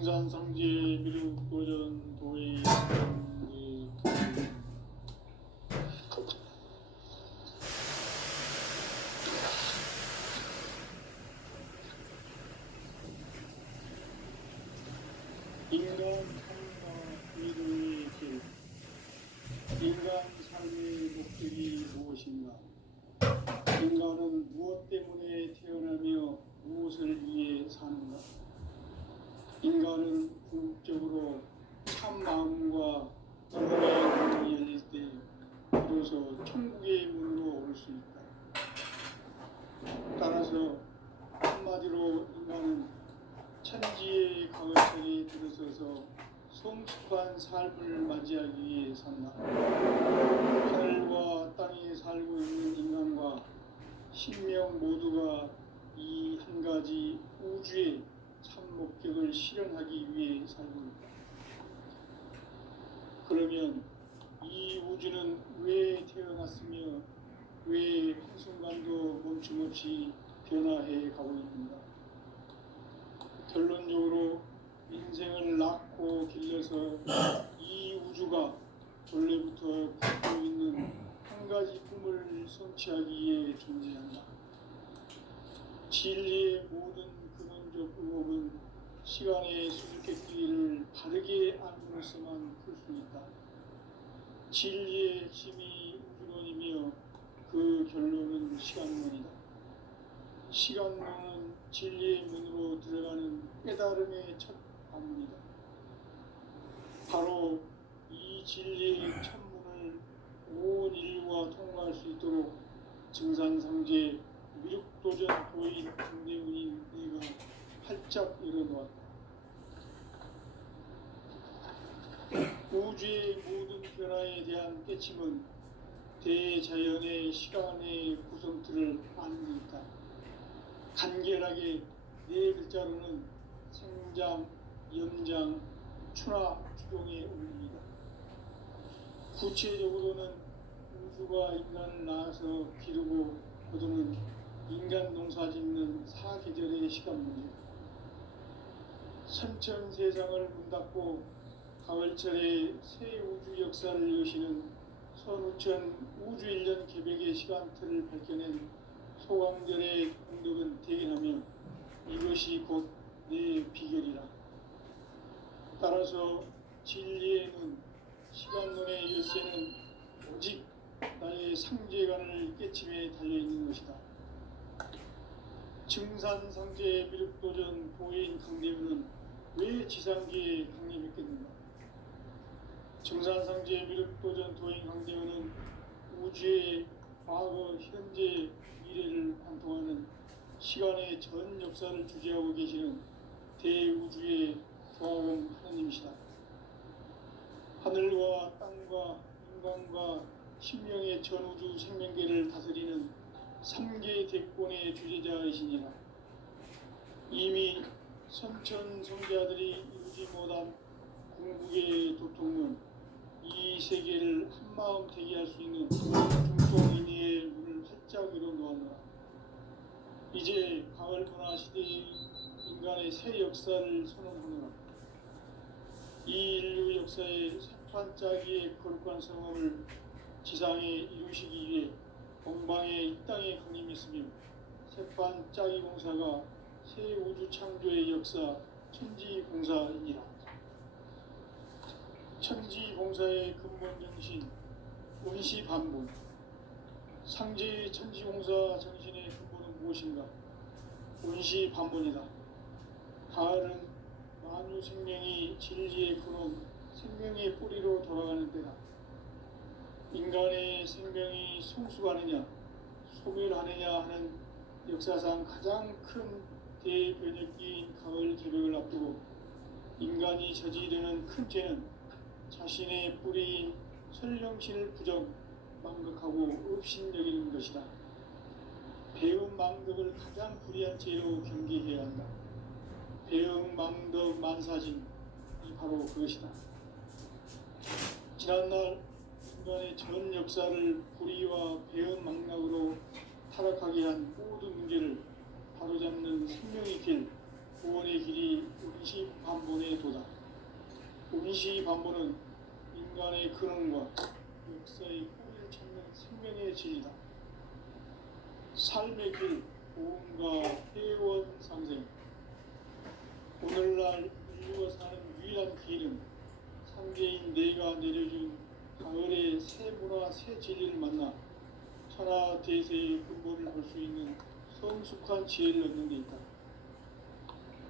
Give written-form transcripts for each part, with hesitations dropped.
생산상지 미륵도전 도의 인간 삶과 의료의 길. 인간 삶의 목적이 무엇인가? 인간은 무엇 때문에 태어나며 무엇을 위해 사는가? 인간은 궁극적으로 참 마음과 영혼의 문이 열릴 때 비로소 천국의 문으로 올 수 있다. 따라서 한마디로 인간은 천지의 가을철에 들어서서 성숙한 삶을 맞이하기 위해 산다. 하늘과 땅에 살고 있는 인간과 신명 모두가 이 한 가지 우주의 참 목적을 실현하기 위해 살고 있다. 그러면 이 우주는 왜 태어났으며 왜 한순간도 멈춤없이 변화해 가고 있는가? 결론적으로 인생을 낳고 길러서 이 우주가 원래부터 갖고 있는 한 가지 꿈을 성취하기 위해 존재한다. 진리의 모든 근원적 의혹은 시간의 수수께끼를 바르게 알므로서만 풀 수 있다. 진리의 핵심이 우주론이며 그 결론은 시간론이다. 시간론은 진리의 문으로 들어가는 깨달음의 첫 관문이다. 바로 이 진리의 첫문을 온 인류가 통과할 수 있도록 증산상제 미륵도전 도인 강대훈인 내가 활짝 열어놓았다. 우주의 모든 변화에 대한 깨침은 대자연의 시간의 구성틀을 아는 데 있다. 간결하게 네 글자로는 생장, 연장, 추나 추종에 올립니다. 구체적으로는 우주가 인간을 낳아서 기르고 거두는 인간 농사 짓는 사계절의 시간 문제. 선천 세상을 문 닫고 가을철에 새 우주 역사를 여시는 선우천 우주 1년 개백의 시간틀을 밝혀낸 소강절의 공덕은 대견하며 이것이 곧 내 비결이라. 따라서 진리의 눈, 시간론의 열쇠는 오직 나의 상제관을 깨침에 달려있는 것이다. 증산상제 미륵도전 도인 강대훈은 왜 지상계에 강림했겠는가? 증산상제 미륵도전 도인 강대훈은 우주의 과거, 현재, 미래를 관통하는 시간의 전 역사를 주재하고 계시는 대우주의 조화공 하느님이시다. 하늘과 땅과 인간과 신명의 전우주 생명계를 다스리는 3계 대권의 주재자이시니라. 이미 선천 성자들이 이루지 못한 궁극의 도통은 이 세계를 한마음 되게 할 수 있는 중통인의의 문을 활짝 열어놓았노라. 이제 가을 문화 시대의 인간의 새 역사를 선언하노라. 이 인류 역사의 새판짜기의 거룩한 성험을 지상에 이루시기 위해 동방의 이 땅에 강림했으며 새판짜기 공사가 새 우주 창조의 역사 천지공사이니라. 천지공사의 근본 정신 운시반본. 상제의 천지공사 정신의 근본은 무엇인가? 운시반본이다. 가을은 만유 생명이 진리의 근원, 생명의 뿌리로 돌아가는 때다. 인간의 생명이 성숙하느냐, 소멸하느냐 하는 역사상 가장 큰 대변혁기인 가을 개벽을 앞두고 인간이 저지르는 큰 죄는 자신의 뿌리인 설령신을 부정, 망극하고 업신여기는 것이다. 배음 망덕을 가장 불의한 죄로 경계해야 한다. 배음 망덕 만사진이 바로 그것이다. 지난날 인간의 전 역사를 불의와 배음 망락으로 타락하게 한 모든 문제를 바로잡는 생명의 길, 구원의 길이 운시반본의 임시 반보는 인간의 근원과 역사의 뿌리를 찾는 생명의 진리다. 삶의 길, 보험과 회원 상생. 오늘날 인류가 사는 유일한 길은 상제인 내가 내려준 가을의 새 문화 새 진리를 만나 천하 대세의 근본을 볼 수 있는 성숙한 지혜를 얻는 데 있다.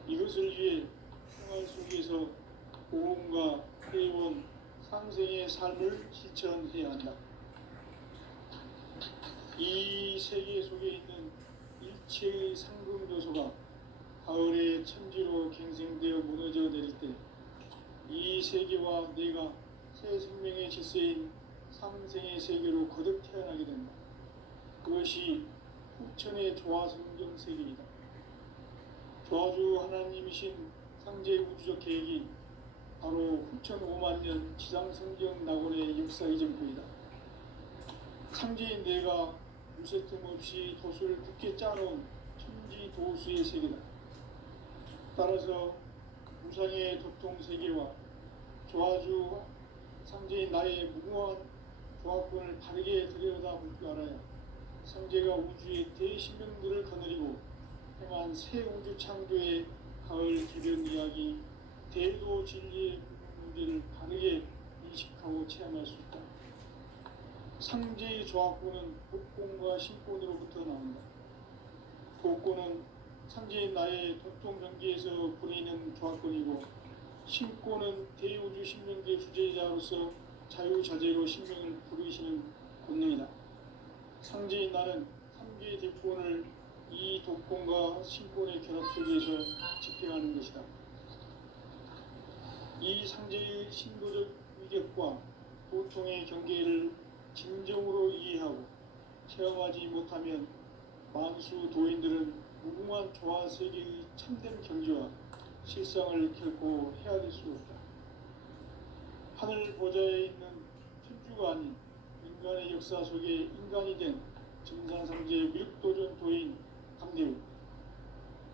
이것을 위해 생활 속에서 보험과 회원 상생의 삶을 실천해야 한다. 이 세계 속에 있는 일체의 상금 요소가 가을의 천지로 갱생되어 무너져 내릴 때 이 세계와 내가 새 생명의 질서인 상생의 세계로 거듭 태어나게 된다. 그것이 후천의 조화성경 세계이다. 조화주 하나님이신 상제 우주적 계획이 바로 후천 5만 년 지상성경 낙원의 역사 이전표이다. 상제인 내가 무쇠 틈 없이 도수를 굳게 짜놓은 천지 도수의 세계다. 따라서 무상의 도통 세계와 조화주 상제인 나의 무궁한 조화권을 바르게 들여다볼 줄 알아야 상제가 우주의 대신명들을 거느리고 행한 새 우주 창조의 가을 개변 이야기 대도 진리의 문제를 바르게 인식하고 체험할 수 있다. 상제의 조화권은 복권과 신권으로부터 나온다. 복권은 상제인 나의 도통 경계에서 부리는 조화권이고 신권은 대우주 신명계 주제자로서 자유자재로 신명을 부르시는 권능이다. 상제인 나는 3개의 대권을 이 독권과 신권의 결합 속에서 집행하는 것이다. 이 상제의 신도적 위격과 보통의 경계를 진정으로 이해하고 체험하지 못하면 만수 도인들은 무궁한 조화 세계의 참된 경지와 실상을 결코 헤아릴 수 없다. 하늘 보좌에 있는 천주가 아닌 인간의 역사 속에 인간이 된 증산상제 미륵도전 도인 감대우,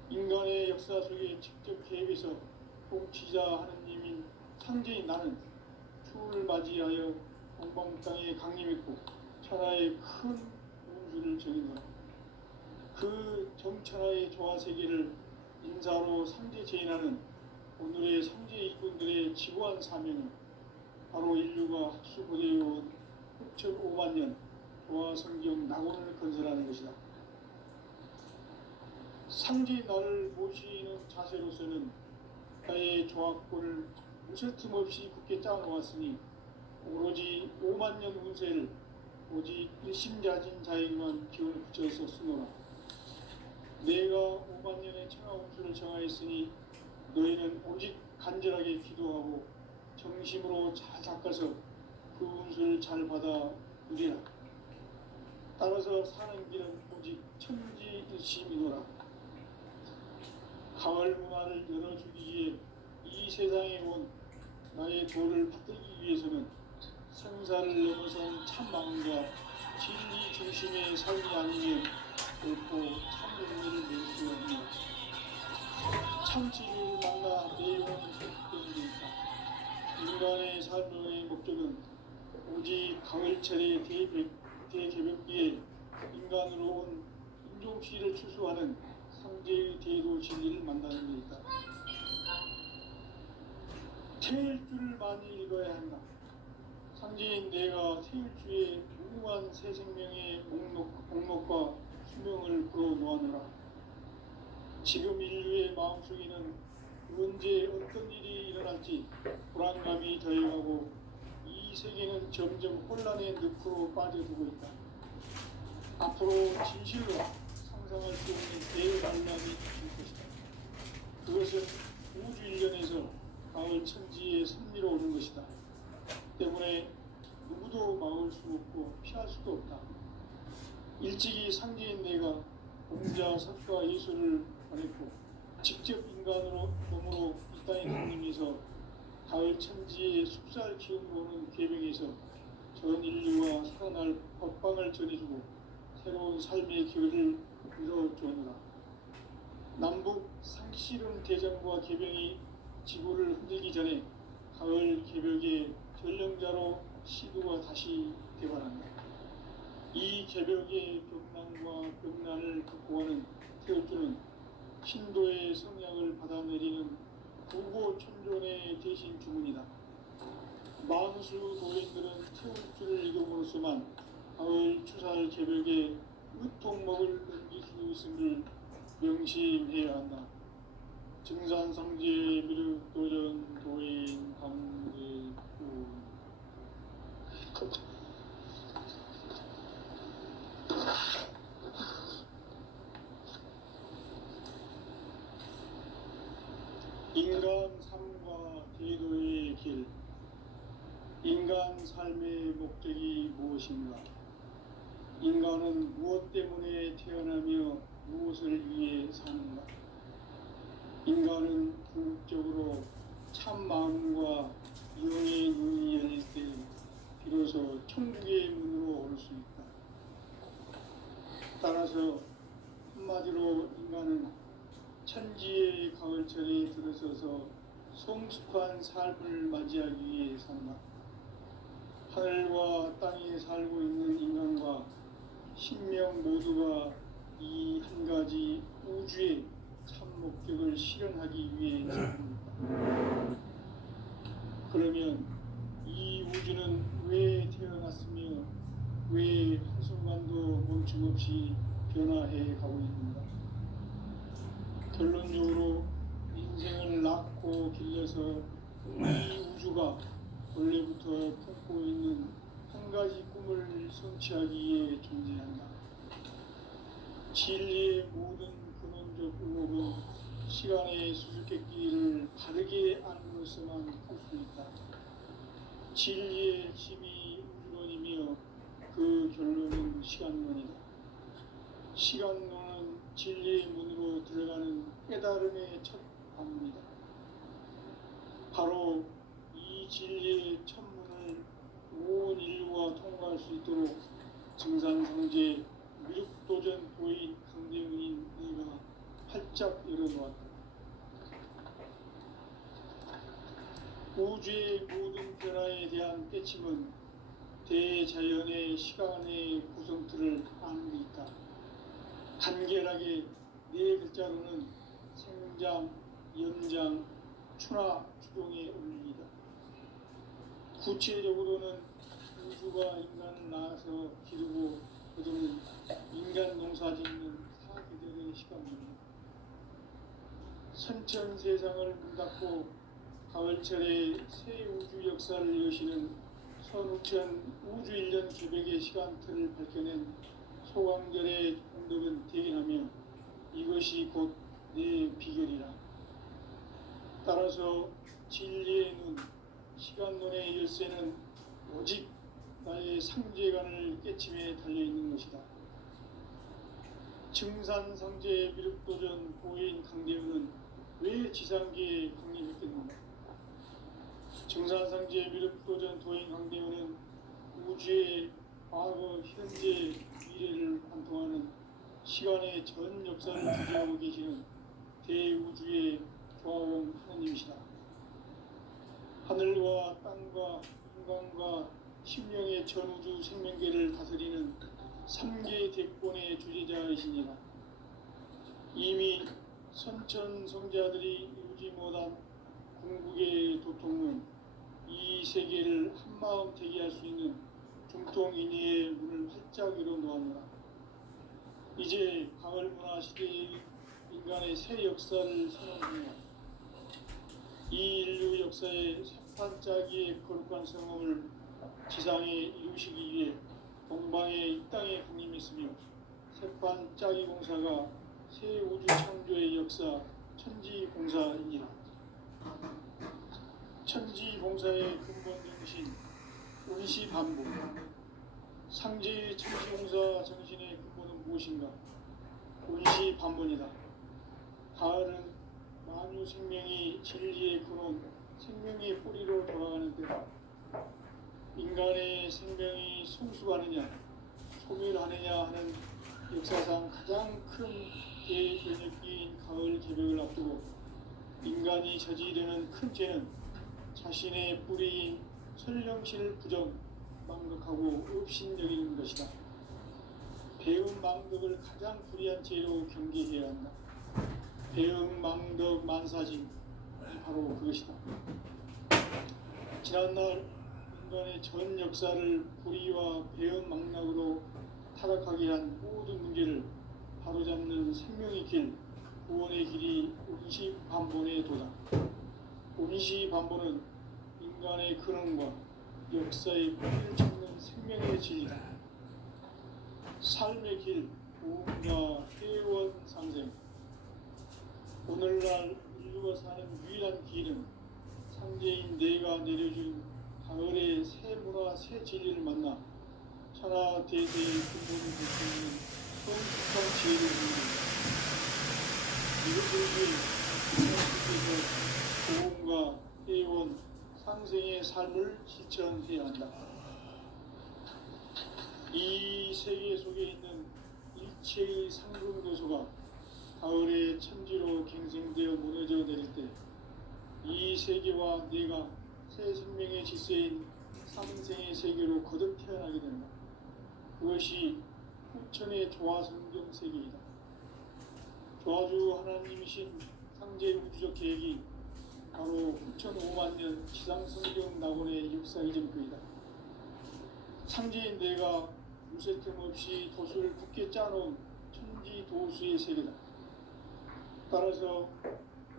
인간의 역사 속에 직접 개입해서 통치자 하느님인 상제인 나는 추후를 맞이하여 동방 땅에 강림했고 천하의 큰 운수를 정인노라. 그 정천하의 조화 세계를 인사로 상제 제인하는 오늘의 상제 일꾼들의 지구한 사명은 바로 인류가 학수고대해온 후천 5만 년 조화 성경 낙원을 건설하는 것이다. 상제 나를 모시는 자세로서는 나의 조화권을 무쇠 틈 없이 굳게 짜놓았으니 오로지 5만 년 운세를 오직 일심자진 자에게만 기운을 붙여서 쓰노라. 내가 5만 년의 천하 운수를 정하였으니 너희는 오직 간절하게 기도하고 정심으로 잘 닦아서 그 운수를 잘 받아 누리라. 따라서 사는 길은 오직 천지일심이노라. 가을 문화를 열어주기 위해 이 세상에 온 나의 도를 받들기 위해서는 생사를 넘어선 참마음과 진리 중심의 삶이 아니면 결코 참 의미를 낼 수 없는 참치를 만나 내 영혼이 회복되는 데 있다. 인간의 삶의 목적은 오직 가을철의 대개벽기에 인간으로 온 인종시를 추수하는 상제의 대도 진리를 만나는 데 있다. 태일주를 많이 읽어야 한다. 상제인 내가 태일주의 무궁한 새 생명의 목록과 수명을 불어놓아노라. 지금 인류의 마음속에는 언제 어떤 일이 일어날지 불안감이 더해가고 이 세계는 점점 혼란의 늪으로 빠져들고 있다. 앞으로 진실로 상상할 수 없는 대환란이 될 것이다. 그것은 우주 일련에서 가을 천지의 섭리로 오는 것이다. 때문에 누구도 막을 수 없고 피할 수도 없다. 일찍이 상제인 내가 공자, 석가, 예술을 보냈고 직접 인간으로 몸으로 이 땅에 강림해서 가을 천지의 숲살 기운으로 오는 계명에서 전 인류와 살아날 법방을 전해주고 새로운 삶의 길을 이뤄주었노라. 남북 상씨름 대전과 계명이 지구를 흔들기 전에 가을 다시 개발한다. 이 개벽의 벽난과 벽난을 극복하는 태울주는 신도의 성약을 받아내리는 구고천존의 대신 주문이다. 만수 도인들은 태울주를 이름으로서만 가을 추살 개벽에 의통목을 넘길 수 있음을 명심해야 한다. 증산성제 미륵도전 도인 강제구 인간 삶과 제도의 길. 인간 삶의 목적이 무엇인가? 인간은 무엇 때문에 태어나며 무엇을 위해 사는가? 인간은 궁극적으로 참 마음과 영의 눈이 열릴 때 비로소 천국의 문으로 올 수 있다. 따라서 한마디로 인간은 천지의 가을철에 들어서서 성숙한 삶을 맞이하기 위해 산다. 하늘과 땅에 살고 있는 인간과 신명 모두가 이 한 가지 우주의 참 목적을 실현하기 위해 산다. 그러면 이 우주는 왜 태어났으며 왜 한순간도 멈춤없이 변화해 가고 있는가? 결론적으로 인생을 낳고 길러서 이 우주가 원래부터 품고 있는 한 가지 꿈을 성취하기 위해 존재한다. 진리의 모든 근원적 의목은 시간의 수수께끼를 바르게 안으로서만 할 수 있다. 진리의 핵심이 우주론이며 그 결론은 시간론이다. 시간론은 진리의 문으로 들어가는 깨달음의 첫 방문이다. 바로 이 진리의 첫 문을 온 인류가 통과할 수 있도록 증산성제 미륵도전 도인 강대훈인 네가 활짝 열어놓았다. 우주의 모든 변화에 대한 깨침은 대자연의 시간의 구성틀을 아는 데 있다. 간결하게 네 글자로는 생장, 연장, 추나 추동의 원리이다. 구체적으로는 우주가 인간을 낳아서 기르고 거두는 인간 농사 짓는 사계절의 시간입니다. 선천 세상을 문 닫고 가을철에 새 우주 역사를 여시는 선우천 우주 1년 개벽의 시간틀을 밝혀낸 소강절의 공덕은 대견하며 이것이 곧 내 비결이라. 따라서 진리의 눈, 시간론의 열쇠는 오직 나의 상제관을 깨침에 달려있는 것이다. 증산성제 미륵도전 고인 강대훈은 왜 지상계에 강림했겠는가? 증산성제 미륵도전 도인 강대훈은 우주의 과거, 현재, 미래를 관통하는 시간의 전 역사를 주재하고 계시는 대우주의 조화원 하느님이시다. 하늘과 땅과 인간과 심령의 전우주 생명계를 다스리는 3계 대권의 주제자이시니라. 이미 선천성자들이 이루지 못한 궁극의 도통은 이 세계를 한마음 되게 할 수 있는 중통인의의 문을 활짝 열어놓았노라. 이제 가을 문화 시대의 인간의 새 역사를 선언하며 이 인류 역사의 세판짜기의 거룩한 성험을 지상에 이루시기 위해 동방의 이 땅에 강림했으며 세판짜기 공사가 새 우주 창조의 역사 천지공사이니라. 천지공사의 근본 정신 운시반복. 상제의 천지공사 정신의 근본은 무엇인가? 운시반복이다. 가을은 만유 생명이 진리의 근원, 생명의 뿌리로 돌아가는 때다. 인간의 생명이 성숙하느냐, 소멸하느냐 하는 역사상 가장 큰 대변혁기인 가을 개벽을 앞두고 인간이 저지르는 큰 죄는 자신의 뿌리인 설령실 부정, 배은망덕하고 업신여기는 것이다. 배은망덕을 가장 불의한 죄로 경계해야 한다. 배은망덕 만사진 바로 그것이다. 지난날 인간의 전 역사를 불의와 배은망덕으로 타락하게 한 모든 문제를 바로잡는 생명의 길, 구원의 길이 운시반본에 도다. 운시반본은 인간의 근원과 역사의 뿌리를 찾는 생명의 진리다. 삶의 길, 구원과 회원 상생. 오늘날 인류가 사는 유일한 길은 삼재인 내가 내려준 가을의 새 문화, 새 진리를 만나 천하 대세의 근본을 볼 수 있는 성숙한 지혜를 누립니다. 이것을 위해 구원과 회원, 상생의 삶을 실천해야 한다. 이 세계 속에 있는 일체의 상승도소가 가을의 천지로 갱생되어 무너져 내릴 때 이 세계와 내가 새 생명의 질서인 상생의 세계로 거듭 태어나게 된다. 그것이 후천의 조화성경 세계이다. 조화주 하나님이신 상제 우주적 계획이 바로 후천 5만 년 지상성경 낙원의 역사 이전표이다. 상제인 내가 무쇠 틈 없이 도수를 굳게 짜놓은 천지 도수의 세계다. 따라서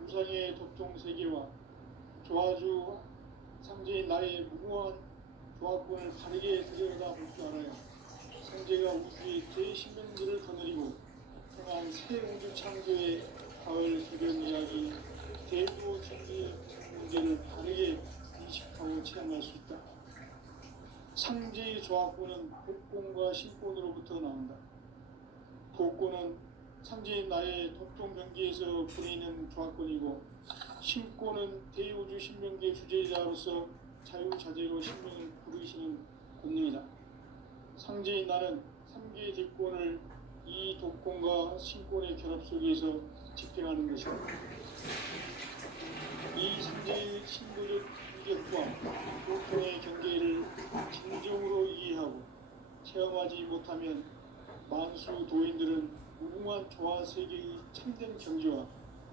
우상의 독종 세계와 조화주 상제인 나의 무궁한 조합권을 바르게 들여다볼 줄 알아야 상제가 우주의 제10명들을 거느리고 행한 새 우주 창조의 가을 소경 이야기 대도 진리의 문제를 바르게 인식하고 체험할 수 있다. 상제의 조합권은 복권과 신권으로부터 나온다. 복권은 상제인 나의 독종 경계에서 부리는 조합권이고, 신권은 대우주 신명계 주제자로서 자유자재로 신명을 부르시는 권능이다. 상제인 나는 3개의 대권을 이 독권과 신권의 결합 속에서 집행하는 것이다. 이 상제의 신도적 인격과 독권의 경계를 진정으로 이해하고 체험하지 못하면 만수 도인들은 무궁한 조화 세계의 참된 경지와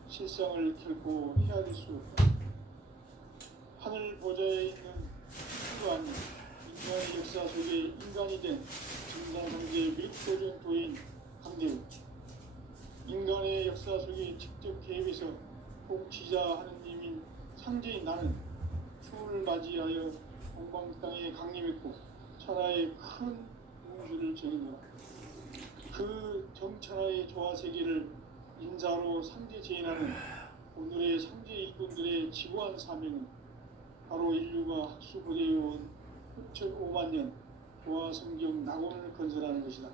실상을 결코 헤아릴 수 없다. 하늘 보좌에 있는 누구 아닌 인간의 역사 속에 인간이 된 진상상제 밀도전 도인 강대우. 인간의 역사 속에 직접 개입해서 통치자 하느님인 상제인 나는 추운을 맞이하여 동방 땅에 강림했고 천하의 큰 운수를 정했노라. 그 정천하의 조화 세계를 인자로 상제 제인하는 오늘의 상제 일꾼들의 지구한 사명은 바로 인류가 학수고대해온 후천 5만 년 조화 성경 낙원을 건설하는 것이다.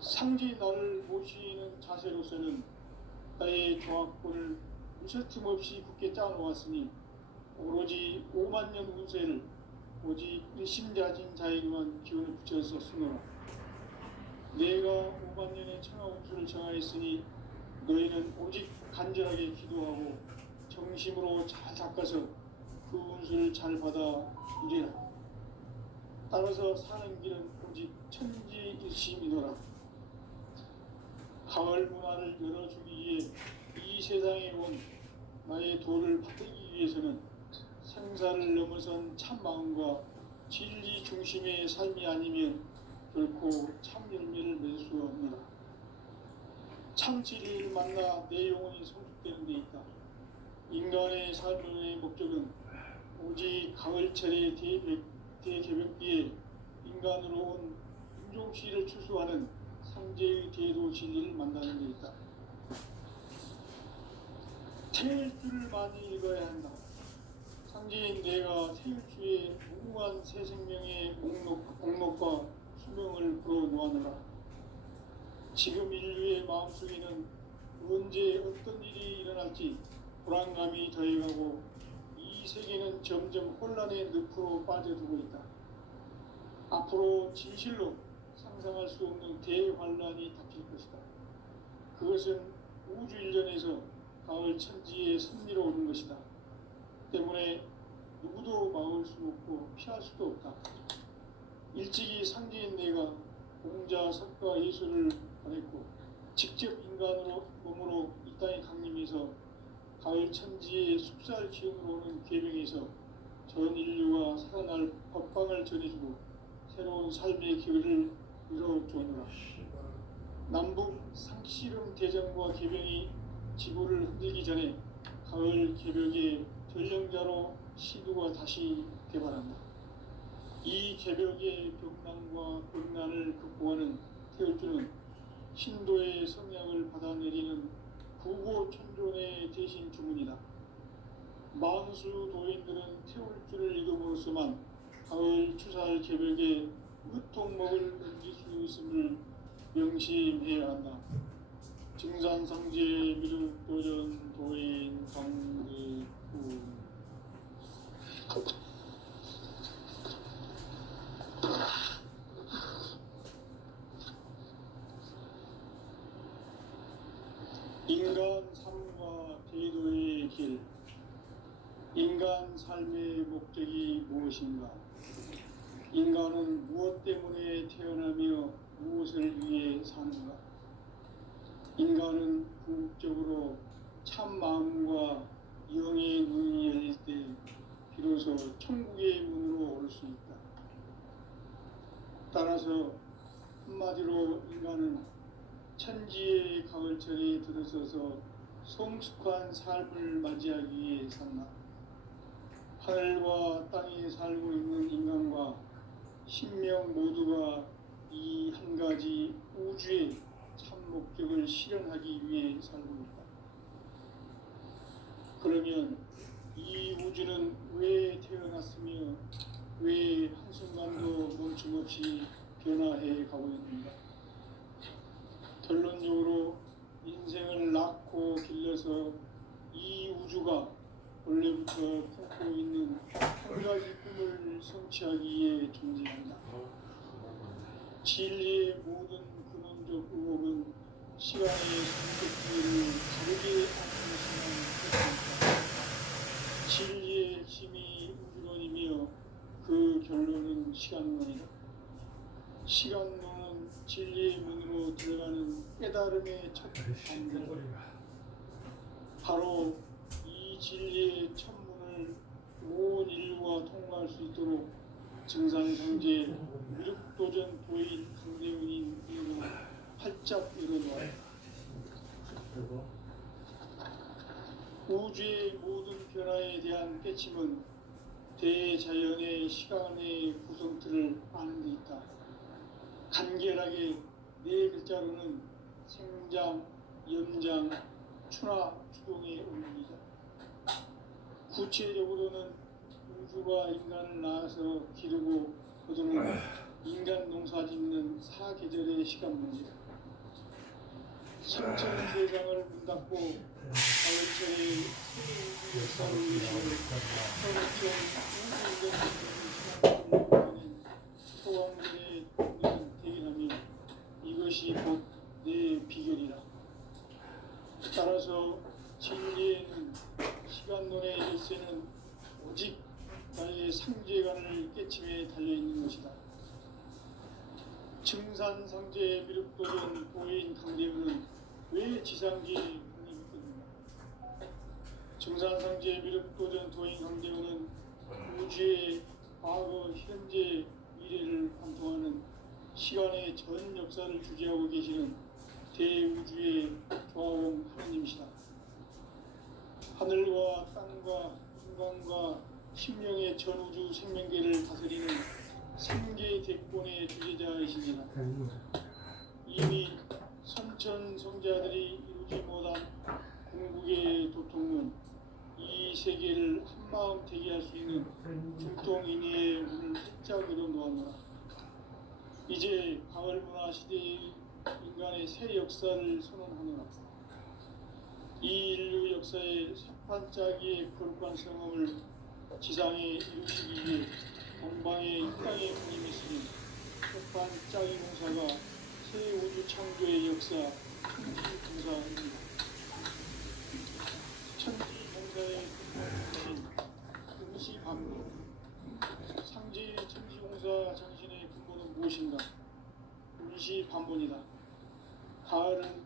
상제 나를 모시는 자세로서는 나의 조합권을 무쇠틈 없이 굳게 짜놓았으니 오로지 5만 년 운세를 오직 일심자진 자에게만 기운을 붙여서 쓰노라. 내가 5만 년의 천하 운수를 정하였으니 너희는 오직 간절하게 기도하고 정심으로 잘 닦아서 그 운수를 잘 받아 누리라. 따라서 사는 길은 오직 천지일심이노라. 가을 문화를 열어주기 위해 이 세상에 온 나의 도를 받기 위해서는 생사를 넘어선 참 마음과 진리 중심의 삶이 아니면 결코 참 열매를 맺을 수 없느라. 참 진리를 만나 내 영혼이 성숙되는 데 있다. 인간의 삶의 목적은 오직 가을철의 대개벽비에 인간으로 온 인종시를 추수하는 상제의 대도 진리를 만나는 데 있다. 태일주를 많이 읽어야 한다. 상제인 내가 태일주의 무궁한 새 생명의 목록과 수명을 불어놓아노라. 지금 인류의 마음속에는 언제 어떤 일이 일어날지 불안감이 더해가고 이 세계는 점점 혼란의 늪으로 빠져들고 있다. 앞으로 진실로 상상할 수 없는 대환란이 닥칠 것이다. 그것은 우주 일전에서 가을 천지의 섭리로 오는 것이다. 때문에 누구도 막을 수 없고 피할 수도 없다. 일찍이 상계인 내가 공자, 석가, 예수를 보냈고 직접 인간으로 몸으로 이 땅에 강림해서 가을 천지의 숲살 기운으로 오는 계명에서 전 인류가 살아날 법방을 전해주고 새로운 삶의 기회를 이뤄주었노라. 남북 상씨름 대전과 계명이 지구를 흔들기 전에 가을 개벽의 전령자로 시두가 다시 개발한다. 이 개벽의 벽난과 벽난을 극복하는 태울주는 신도의 성향을 받아내리는 구고천존의 대신 주문이다. 만수 도인들은 태울주를 읽음으로써만 가을 추살 개벽에 으통먹을 던질 수 있음을 명심해야 한다. 증산상제 미륵도전 도인 강대구 인간 삶과 대도의 길. 인간 삶의 목적이 무엇인가? 인간은 무엇 때문에 태어나며 무엇을 위해 사는가? 인간은 궁극적으로 참 마음과 영의 눈이 열릴 때 비로소 천국의 문으로 오를 수 있다. 따라서 한마디로 인간은 천지의 가을철에 들어서서 성숙한 삶을 맞이하기 위해 산다. 하늘과 땅에 살고 있는 인간과 신명 모두가 이 한 가지 우주의 참 목적을 실현하기 위해 살고 있다. 그러면 이 우주는 왜 태어났으며 왜 한순간도 멈춤없이 변화해 가고 있는가? 결론적으로 인생을 낳고 길러서 이 우주가 원래부터 품고 있는 한 가지 꿈을 성취하기 위해 존재한다. 진리의 모든 근원적 의혹은 시간의 선택기를 다르게 안는 시간이 진리의 힘이 우주론이며 그 결론은 시간론이다. 시간론은 진리의 문으로 들어가는 깨달음의 첫 단계다. 바로 이 진리의 첫 문을 온 인류가 통과할 수 있도록 증산상제 미륵도전 도인 강대훈인 이로 활짝 열어놓았다. 우주의 모든 변화에 대한 깨침은 대자연의 시간의 구성틀을 아는 데 있다. 간결하게 네 글자로는 생장, 연장, 추나 추동의 원리이다. 구체적으로는 우주가 인간을 낳아서 기르고 거두는 인간 농사 짓는 사계절의 시간 문제다. 삼천대장을 문 닫고 가을철에 새 우주 역사를 위해 서울천 우주 소왕들의 우리는 대기하며 이것이 곧 내 비결이라. 따라서 진리에는 시간론의 열쇠는 오직 나의 상제관을 깨침에 달려있는 것이다. 증산상제 미륵도전 도인 강대훈은 왜 지상계에 국립했는가? 증산상제 미륵도전 도인 강대훈은 우주의 과거, 현재, 미래를 관통하는 시간의 전 역사를 주재하고 계시는 대우주의 조화원 하나님이시다. 하늘과 땅과 인간과 신명의 전우주 생명계를 다스리는 삼계 대권의 주제자이십니다. 이미 선천성자들이 이루지 못한 궁극의 도통은 이 세계를 한마음 되게 할 수 있는 중통인의의 문을 활짝 열어놓았노라. 이제 가을 문화 시대의 인간의 새 역사를 선언하노라. 이 인류 역사의 새판짜기의 거룩한 성험을 지상에 이루시기 위해 동방의 이 땅에 군림했으니 새판짜기 공사가 새 우주 창조의 역사 천지공사입니다. 천지공사의 근본인 금시반복 반본이다. 가을은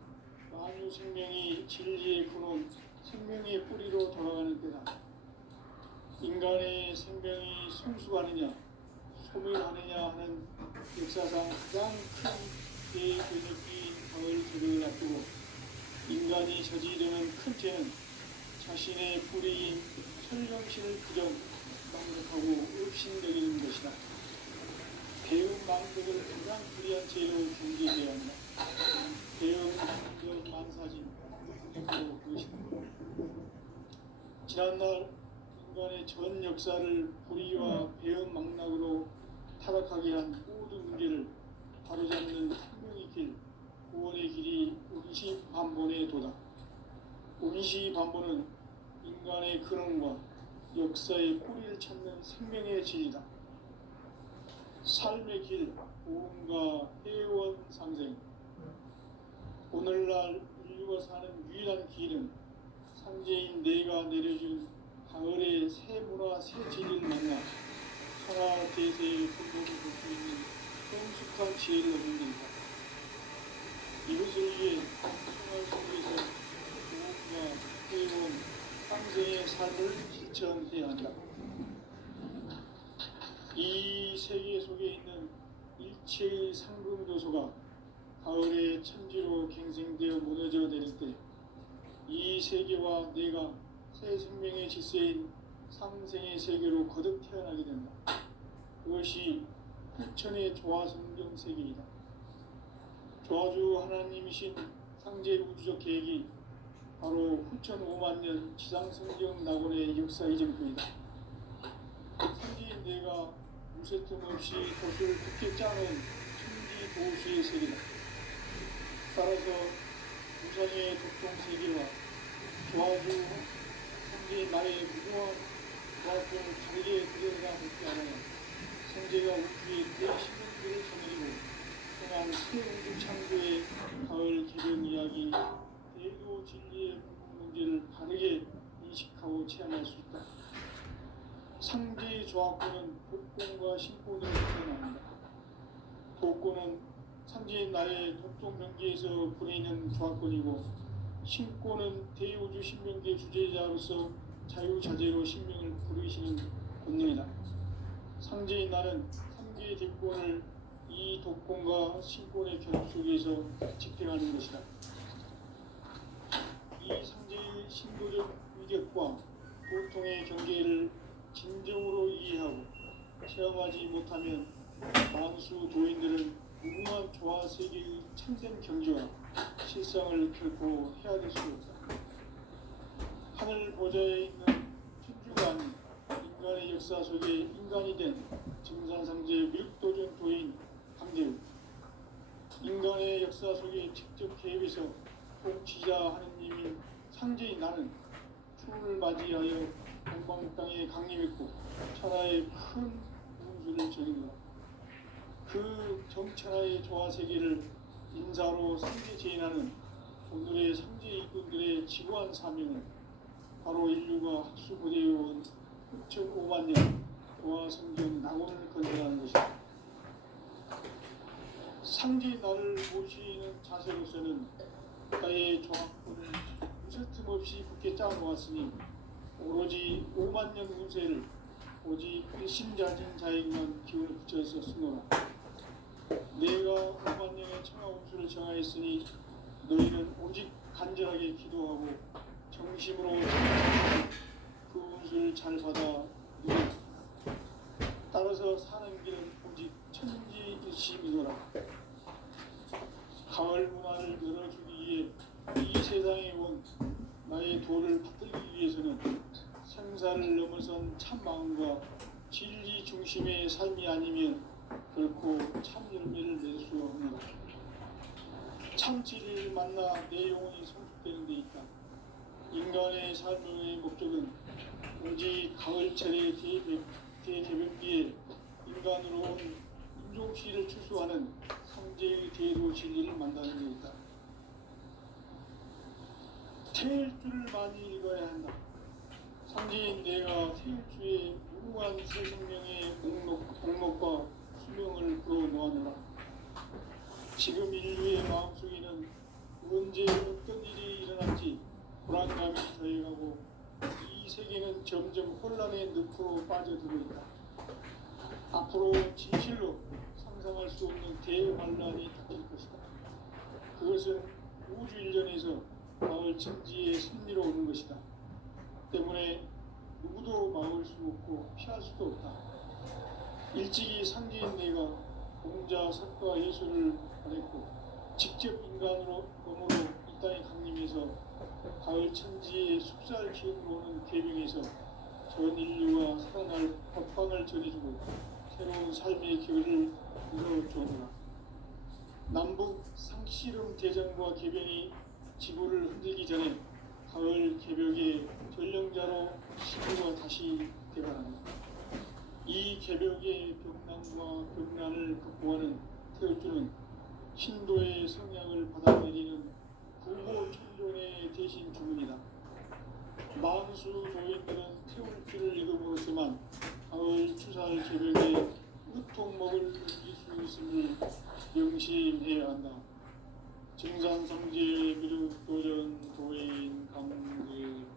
만유 생명이 진리의 근원, 생명의 뿌리로 돌아가는 때다. 인간의 생명이 성숙하느냐 소멸하느냐 하는 역사상 가장 큰 대변혁기인 가을 개벽을 앞두고 인간이 저지르는 큰 죄는 자신의 뿌리인 설령신을 부정 망각하고 업신여기는 것이다. 배움 망덕을 가장 불의한 죄로 경계해야 한다. 배움 망덕 만사진 바로 그것이다. 지난날 인간의 전 역사를 불의와 배움 망락으로 타락하게 한 모든 문제를 바로잡는 생명의 길, 구원의 길이 운시반본에 도다. 운시반본은 인간의 근원과 역사의 뿌리를 찾는 생명의 진리다. 삶의 길, 보험과 회원 상생. 오늘날 인류가 사는 유일한 길은 상제인 내가 내려준 가을의 새 문화, 새 진리를 만나 천하 대세의 근본을 볼 수 있는 성숙한 지혜를 얻는 길이다. 이것을 위해 생활 속에서 보험과 회원, 상생의 삶을 실천해야 한다. 이 세계 속에 있는 일체의 상금도소가 가을의 천지로 갱생되어 무너져 내릴 때 이 세계와 내가 새 생명의 질서인 상생의 세계로 거듭 태어나게 된다. 그것이 후천의 조화성경 세계이다. 조화주 하나님이신 상제 우주적 계획이 바로 후천 5만년 지상성경 낙원의 역사 이전부이다. 상제인 내가 무쇠틈 없이 돛을 굳게 짜놓은 천지 도수의 세계다. 따라서 우상의 독종 세계와 조화주 상제의 나의 무궁한 조화권을 다르게 들여다 볼지 않아야 상제가 우주의 대신문들을 거느리고 행한 새 우주 창조의 가을 개변 이야기, 대도 진리의 문제를 바르게 인식하고 체험할 수 있다. 상제의 조화권은 독권과 신권으로 태어납니다. 독권은 상제인 나의 독종 명기에서 보내는 조화권이고 신권은 대우주 신명계 주제자로서 자유자재로 신명을 부르시는 권능이다. 상제인 나는 상제의 대권을 이 독권과 신권의 결합 속에서 집행하는 것이다. 이 상제의 신도적 위력과 도통의 경계를 진정으로 이해하고 체험하지 못하면 만수 도인들은 무궁한 조화 세계의 참된 경지와 실상을 결코 헤아릴 수 없다. 하늘 보좌에 있는 천주가 아닌 인간의 역사 속에 인간이 된 증산상제 밀도전 도인 강제우, 인간의 역사 속에 직접 개입해서 통치자 하느님인 상제인 나는 추운을 맞이하여 동방 땅에 강림했고 천하의 큰 운수를 적인 것. 그 정천하의 조화 세계를 인사로 상제 제인하는 오늘의 상제 일꾼들의 지구한 사명은 바로 인류가 학수고대해온 6,5만 년 조화 성경 낙원을 건설하는 것이다. 상제 나를 모시는 자세로서는 나의 조화권을 무쇠틈 없이 굳게 짜놓았으니 오로지 5만 년 운세를 오직 일심자진 자에게만 기운을 붙여서 쓰노라. 내가 5만 년의 청하 운수를 정하였으니 너희는 오직 간절하게 기도하고 정심으로 그 운수를 잘 받아 누리라. 따라서 사는 길은 오직 천지일심이노라. 가을 문화를 열어주기 위해 이 세상에 온 나의 도를 받들기 위해서는 생사를 넘어선 참 마음과 진리 중심의 삶이 아니면 결코 참 열매를 낼 수 없는 참 진리를 만나 내 영혼이 성숙되는 데 있다. 인간의 삶의 목적은 오직 가을철의 대개벽기에 인간으로 온 인종시를 추수하는 상제의 대도 진리를 만나는 데 있다. 태일주를 많이 읽어야 한다. 상제인 내가 태일주의 무궁한 새 생명의 목록과 수명을 불어놓아노라. 지금 인류의 마음속에는 언제 어떤 일이 일어날지 불안감이 더해가고 이 세계는 점점 혼란의 늪으로 빠져들고 있다. 앞으로 진실로 상상할 수 없는 대환란이 닥칠 것이다. 그것은 우주 일련에서 마을 천지의 승리로 오는 것이다. 때문에 누구도 막을 수 없고 피할 수도 없다. 일찍이 상제인 내가 공자, 석가, 예술을 발했고 직접 인간으로 몸으로 이 땅에 강림해서 가을 천지의 숲살 기운으로 오는 계명에서 전 인류가 살아날 법방을 전해주고 새로운 삶의 결을 이뤄주었노라. 남북 상씨름 대전과 개병이 지구를 흔들기 전에 가을 개벽의 전령자로 신부가 다시 대발합니다. 이 개벽의 벽난과 벽난을 극복하는 태울주는 신도의 성향을 받아들이는 부모 천존의 대신 주문이다. 만수 도인들은 태울주를 읽음으로써만 가을 추살 개벽의 으통목을 느낄 수 있음을 명심해야 한다. 증산성제 미륵 도전 도인 강대호.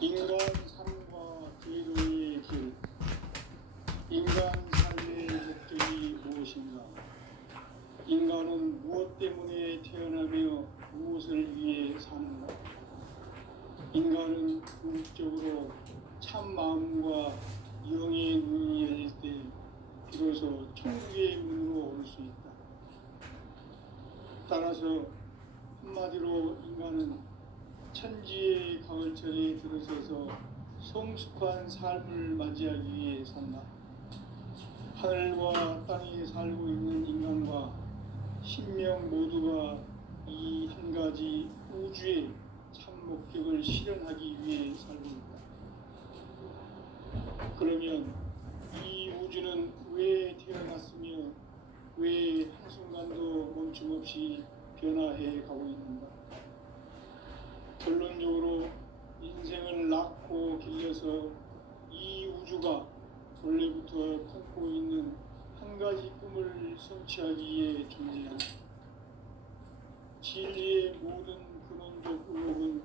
인간 삶과 제도의 길. 인간 삶의 목적이 무엇인가? 인간은 무엇 때문에 태어나며 무엇을 위해 사는가? 인간은 궁극적으로 참 마음과 영의 눈이 열릴 때 비로소 천국의 문으로 올 수 있다. 따라서 한마디로 인간은 천지의 가을철에 들어서서 성숙한 삶을 맞이하기 위해 산다. 하늘과 땅에 살고 있는 인간과 신명 모두가 이 한 가지 우주의 참 목적을 실현하기 위해 살고 있다. 그러면 이 우주는 왜 태어났으며 왜 한순간도 멈춤없이 변화해 가고 있는가? 결론적으로 인생을 낳고 길러서 이 우주가 원래부터 품고 있는 한 가지 꿈을 성취하기 위해 존재한다. 진리의 모든 근원적 의혹은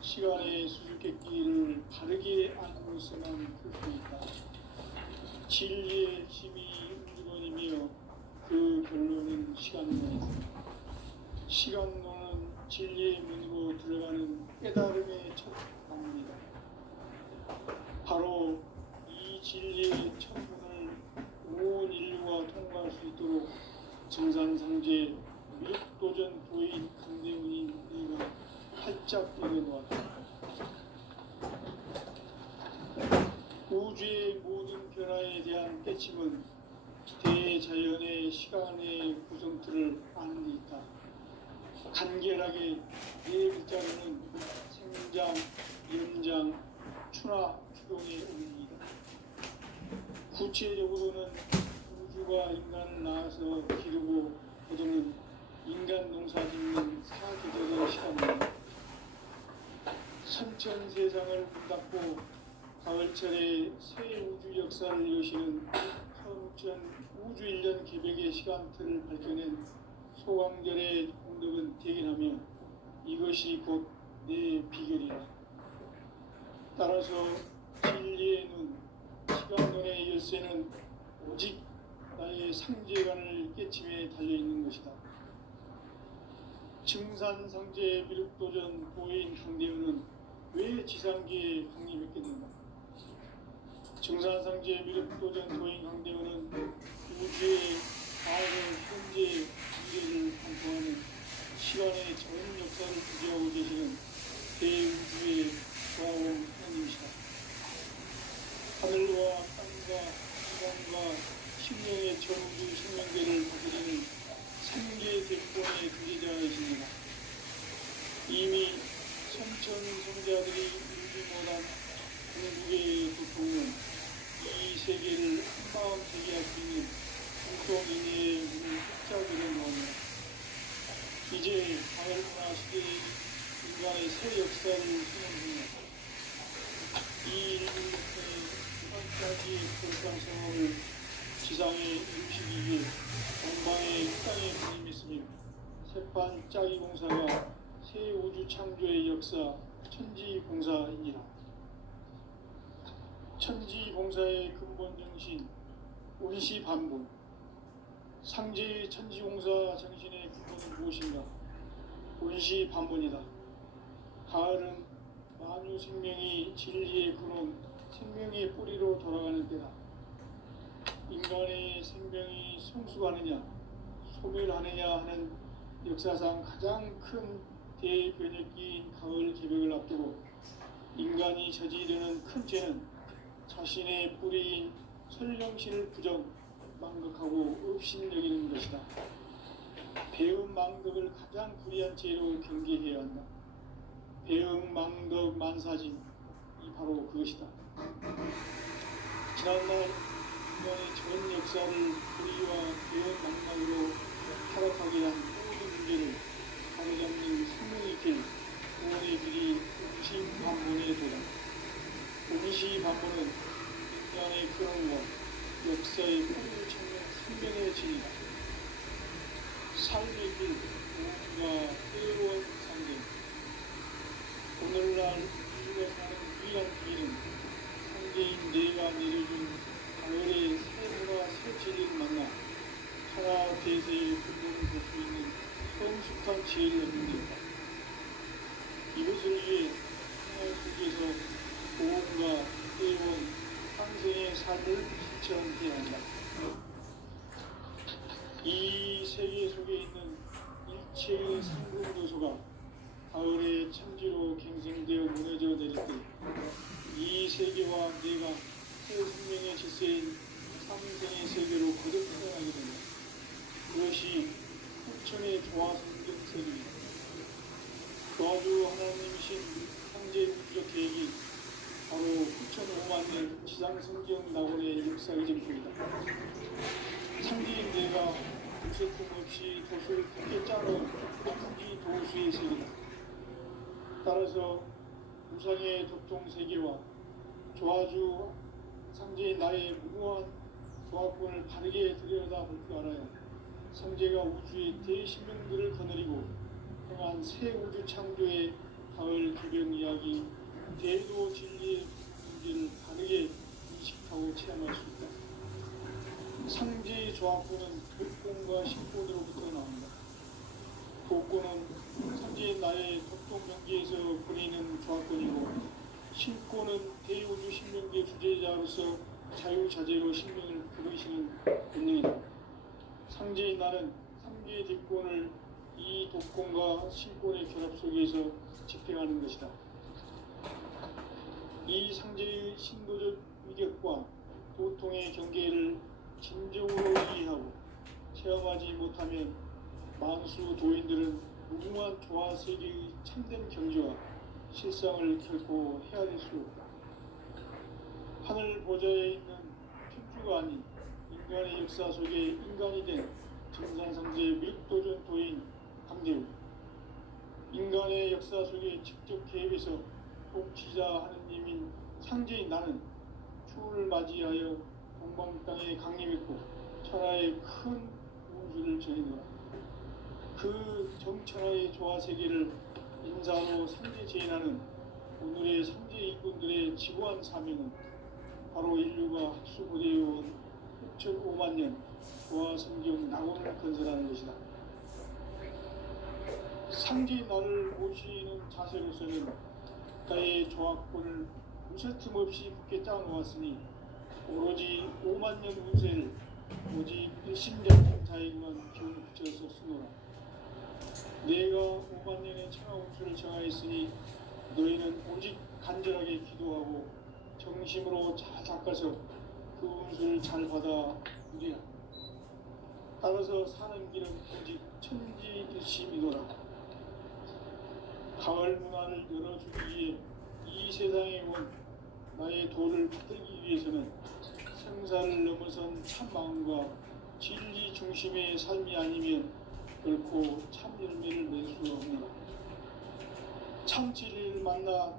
시간의 수수께끼를 바르게 알고서만 풀 수 있다. 진리의 핵심이 우주론이며 그 결론은 시간론이다. 시간론은 진리의 문으로 들어가는 깨달음의 첫 방문이다. 바로 이 진리의 첫 문을 온 인류가 통과할 수 있도록 증산상제 미륵도전 도인 강대훈이 내가 활짝 내려놓았다. 우주의 모든 변화에 대한 깨침은 대자연의 시간의 구성틀을 아는 데 있다. 간결하게 네 글자로는 생장, 연장, 추나, 추동의 의미이다. 구체적으로는 우주가 인간을 낳아서 기르고 거두는 인간 농사 짓는 사계절의 시간입니다. 선천 세상을 문 닫고 가을철에 새 우주 역사를 여시는 선천 우주 1년 개벽의 시간틀을 밝혀낸 소강절의 공덕은 대견하며 이것이 곧 내 비결이다. 따라서 진리의 눈, 시간론의 열쇠는 오직 나의 상제관을 깨침에 달려있는 것이다. 증산상제 미륵도전 도인 강대훈은 왜 지상계에 강림했겠는가? 증산상제 미륵도전 도인 강대훈은 우주의 과거, 현재, 미래를 관통하는 시간의 전 역사를 주재하고 계시는 대우주의 고아원 하나님이시다. 하늘과 땅과 시간과 심령의 전우주 생명계를 다스리는 삼계 대권의 주제자이십니다. 이미 선천 성자들이 울지 못한 궁극의 고통은 이 세계를 한마음 세계할 수 있는 공동인의 문을 활짝 열어놓았습니다. 이제 가을문화 시대의 인간의 새 역사를 선언합니다. 이 인류의 무한가지의 불상성을 지상에 이루시기 위해 동방의 땅에 군림했으며 새판 짜기 공사가 새 우주 창조의 역사 천지봉사이니라. 천지봉사의 근본 정신 운시반본. 상제의 천지봉사 정신의 근본은 무엇인가? 운시반본이다. 가을은 만유 생명이 진리의 근원, 생명의 뿌리로 돌아가는 때다. 인간의 생명이 성숙하느냐, 소멸하느냐 하는 역사상 가장 큰 대변혁기인 가을 개벽을 앞두고 인간이 저지르는 큰 죄는 자신의 뿌리인 설령신을 부정, 망극하고 업신여기는 것이다. 배음 망덕을 가장 불의한 죄로 경계해야 한다. 배음 망덕 만사진이 바로 그것이다. 지난날 인간의 전 역사를 불의와 배음 망락으로 타락하게 한 모든 문제를 가로잡는 생명의 길, 구원의 길이 운시반본에 도다. 운시반본은 인간의 근원과 역사의 뿌리를 찾는 생명의 진이다. 삶의 길, 구원과 때로운 상징. 오늘날 인류가 사는 위한 길은 상제인 내가 내려준 가을의 새 문화 새 진리를 만나 천하 대세의 근본을 볼 수 있는 성숙한 지혜를 얻는 데다. 이것을 위해 생활 속에서 보험과 때로운 평생의 삶을 실천해야 한다. 이 세계 속에 있는 일체의 상공도소가 가을의 천지로 갱생되어 무너져 내릴 때 이 세계와 내가 새 생명의 질서인 삼생의 세계로 거듭 태어나게 된다. 그것이 후천의 조화성경 세계입니다. 조화주 하나님이신 황제 우주적 계획이 바로 9,500,000년 지상성경 낙원의 역사의 증거이다. 상제인 내가 무쇠품 없이 돛을 굳게 짜놓은 크기 도수의 세계다. 따라서 우상의 독종 세계와 조화주 상제인 나의 무고한 조화권을 바르게 들여다볼 줄 알아야 상제가 우주의 대신명들을 거느리고 행한 새 우주 창조의 가을 개벽 이야기 대도 진리의 문제를 바르게 인식하고 체험할 수 있다. 상제의 조합권은 독권과 신권으로부터 나온다. 독권은 상제의 나의 독동 명기에서 보내는 조합권이고 신권은 대우주 신명계 주제자로서 자유자재로 신명을 부르시는 본능이다. 상제의 나는 상계의 대권을 이 독권과 신권의 결합 속에서 집행하는 것이다. 이 상제의 신도적 위격과 도통의 경계를 진정으로 이해하고 체험하지 못하면 만수 도인들은 무궁한 조화세계의 참된 경지와 실상을 결코 헤아릴 수 없다. 하늘 보좌에 있는 천주가 아닌 인간의 역사 속에 인간이 된 정산상제 멸도전 도인 강대우, 인간의 역사 속에 직접 개입해서 통치자 하느님인 상제인 나는 추를 맞이하여 동방 땅에 강림했고 천하의 큰 운수를 전해노라. 그 정천하의 조화세계를 인사로 상제 제인하는 오늘의 상제 인군들의 지고한 사명은 바로 인류가 학수고대해온 6,500,000년 조화성경 낙원을 건설하는 것이다. 상제인 나를 모시는 자세로서는 나의 조합권을 무쇠틈 없이 굳게 짜놓았으니 오로지 50,000년 운세를 오직 일심된 자에게만 기운을 붙여서 쓰노라. 내가 50,000년의 천하 운수를 정하였으니 너희는 오직 간절하게 기도하고 정심으로 잘 닦아서 그 운수를 잘 받아 누리라. 따라서 사는 길은 오직 천지일심이노라. 가을 문화를 열어주기 위해 이 세상에 온 나의 도를 받들기 위해서는 생사를 넘어선 참마음과 진리 중심의 삶이 아니면 결코 참 열매를 낼 수 없노라. 참 진리를 만나